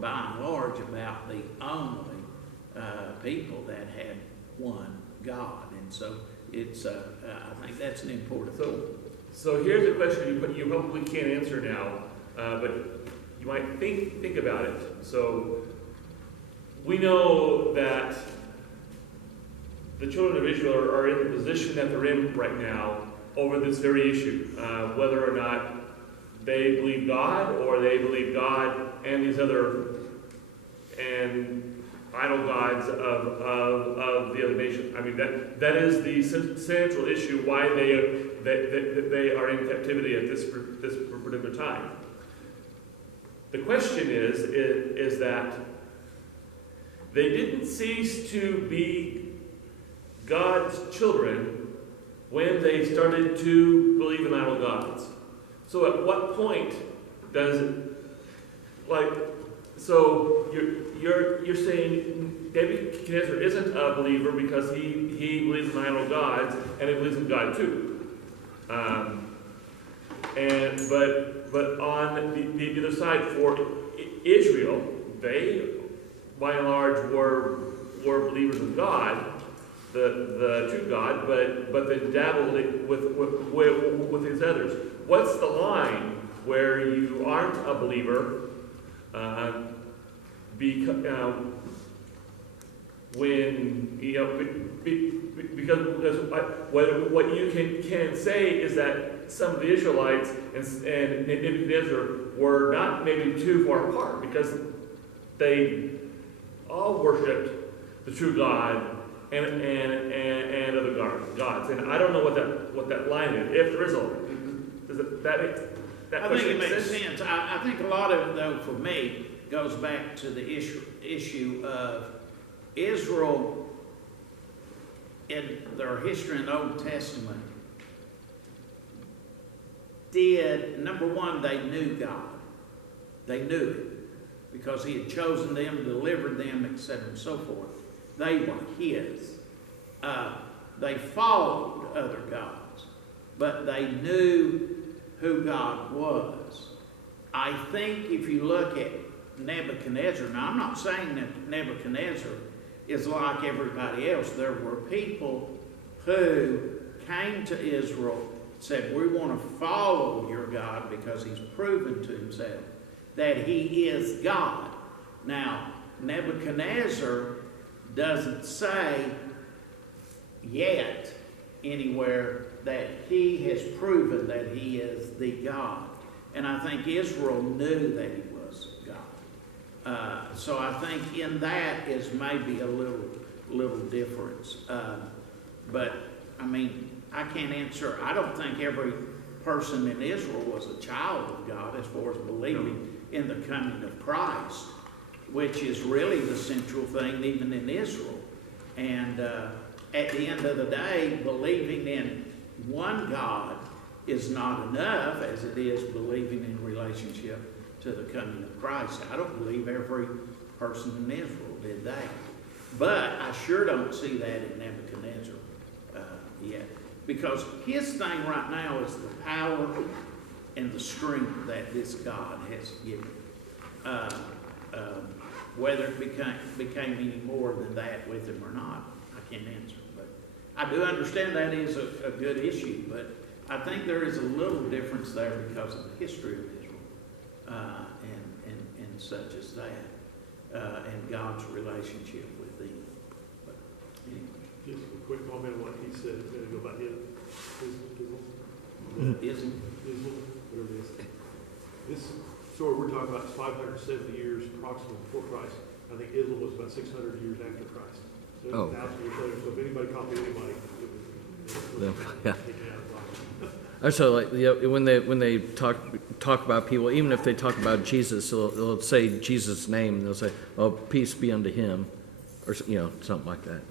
by and large about the only people that had one God. And so it's, I think that's an important point. So here's a question you probably can't answer now, but you might think about it. So we know that the children of Israel are in the position that they're in right now over this very issue, whether or not they believe God or they believe God and these other and idol gods of the other nations. I mean, that is the central issue why they are in captivity at this particular time. The question is that they didn't cease to be God's children when they started to believe in idol gods. So at what point does it, like, so you're saying Nebuchadnezzar isn't a believer because he believes in idol gods and he believes in God too. But on the other side, for Israel, they by and large were believers of God, the true God, but they dabbled with these others. What's the line where you aren't a believer when you know because what you can say is that some of the Israelites and Nebuchadnezzar were not maybe too far apart because they all worshipped the true God and other gods. And I don't know what that line is. If there is a line, does that I think it makes sense. I think a lot of it, though, for me, goes back to the issue of Israel in their history in the Old Testament. Number one, they knew God. They knew it because He had chosen them, delivered them, etc., and so forth. They were His. They followed other gods, but they knew who God was. I think if you look at Nebuchadnezzar, now I'm not saying that Nebuchadnezzar is like everybody else. There were people who came to Israel, said, we want to follow your God because He's proven to Himself that He is God. Now, Nebuchadnezzar doesn't say yet anywhere that he has proven that he is the God. And I think Israel knew that he was God. So I think in that is maybe a little difference. But, I mean, I can't answer. I don't think every person in Israel was a child of God as far as believing in the coming of Christ, which is really the central thing even in Israel. And at the end of the day, believing in one God is not enough as it is believing in relationship to the coming of Christ. I don't believe every person in Israel did that. But I sure don't see that in Nebuchadnezzar yet. Because his thing right now is the power and the strength that this God has given. Whether it became any more than that with him or not, I can't answer. But I do understand that is a good issue, but I think there is a little difference there because of the history of Israel and such as that, and God's relationship with them. But anyway. Just a quick comment on what he said a minute ago about Ism, whatever it is. This story we're talking about is 570 years approximately before Christ. I think Islam was about 600 years after Christ. So 1,000 years later. So if anybody copied anybody, So, like, when they talk about people, even if they talk about Jesus, they'll say Jesus' name, and they'll say, "Oh, peace be unto him," or something like that.